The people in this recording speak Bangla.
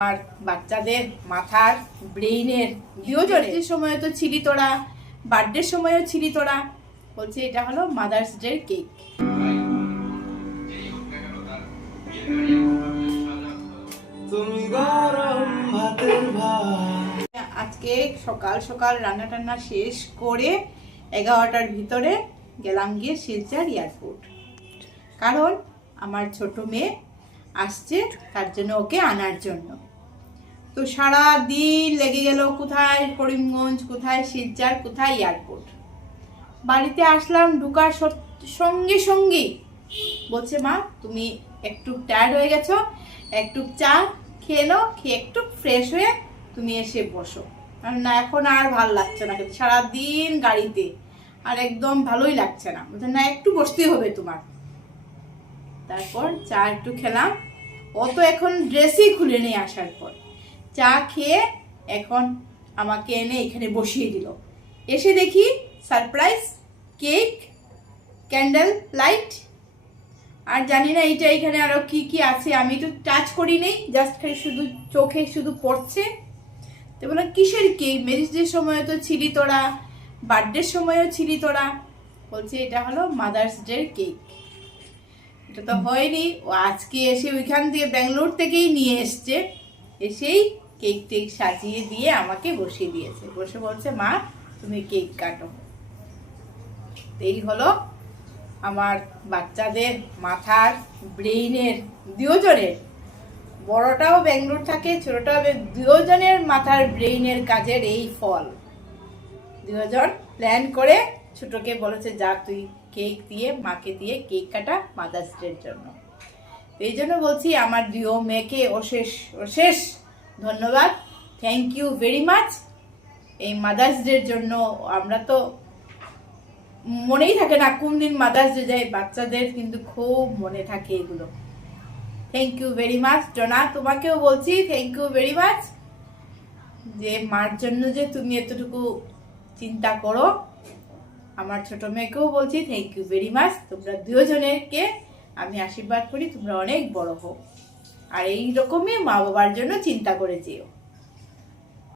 আর বাচ্চাদের মাথার ব্রেইনের দুজনের সময় তো ছিলি তোরা, বার্থডের সময়ও ছিলি তোরা। বলছে এটা হলো মাদার্স ডে কেক। আজকে সকাল সকাল রান্না টান্না শেষ করে 11টার ভিতরে গেলাম গিয়ে শিলচর এয়ারপোর্ট, কারণ আমার ছোট মেয়ে আসছে, তার জন্য ওকে আনার জন্য। তো সারা দিন লেগে গেল, কোথায় করিমগঞ্জ, কোথায় শিলচর, কোথায় এয়ারপোর্ট। বাড়িতে আসলাম, ঢুকার সঙ্গে সঙ্গে বলছে মা তুমি একটু টায়ার্ড হয়ে গেছো, একটু চা খেয়ে নাও, খেয়ে একটু ফ্রেশ হয়ে তুমি এসে বসো। না এখন আর ভাল লাগছে না, সারাদিন গাড়িতে আর একদম ভালোই লাগছে না। বলছে না একটু বসতেই হবে তোমার। তারপর চা একটু খেলাম, ও তো এখন ড্রেসই খুলে নিয়ে আসার পর চা খেয়ে এখন আমাকে এনে এখানে বসিয়ে দিল। এসে দেখি সারপ্রাইজ কেক, ক্যান্ডেল লাইট, আর জানি না এইটা এখানে আরো কি কি আছে, আমি তো টাচ করি নেই, জাস্ট খালি শুধু চোখে শুধু পড়ছে। তো বললাম কিসের কেক, ম্যারেজ ডের সময় তো ছিলি তোরা, বার্থডের সময়ও ছিলি তোরা। বলছে এটা হলো মাদার্স ডে কেক। এটা তো হয়নি, ও আজকে এসে ওইখান থেকে ব্যাঙ্গালোর থেকেই নিয়ে এসছে, এসেই কেক টেক সাজিয়ে দিয়ে আমাকে বসিয়ে দিয়েছে। বসে বলছে মা তুমি কেক কাটো। এই হলো আমার বাচ্চাদের মাথার ব্রেইনের দুজনের, বড়টাও ব্যাঙ্গালোর থাকে, ছোটটাও, দুজনের মাথার ব্রেইনের কাজের এই ফল। দুজন প্ল্যান করে ছোটকে বলেছে যা তুই কেক দিয়ে, মাকে দিয়ে কেক কাটা মাদার্স ডের জন্য। এই জন্য বলছি আমার দুই মেয়েকে অশেষ অশেষ ধন্যবাদ, থ্যাংক ইউ ভেরি মাচ। এই মাদার্স ডের জন্য আমরা তো মনেই থাকে না কোন দিন মাদার্স ডে যায়, বাচ্চাদের কিন্তু খুব মনে থাকে এগুলো। Thank you very much Dona, তোমাকেও বলছি থ্যাংক ইউ ভেরি মাচ, যে মার জন্য যে তুমি এতটুকু চিন্তা করো। আমার ছোট মেয়েকেও বলছি থ্যাংক ইউ ভেরি মাচ। তোমরা দুজনেরকে আমি আশীর্বাদ করি তোমরা অনেক বড় হও, আর এই রকমই মা বাবার জন্য চিন্তা করে যেও।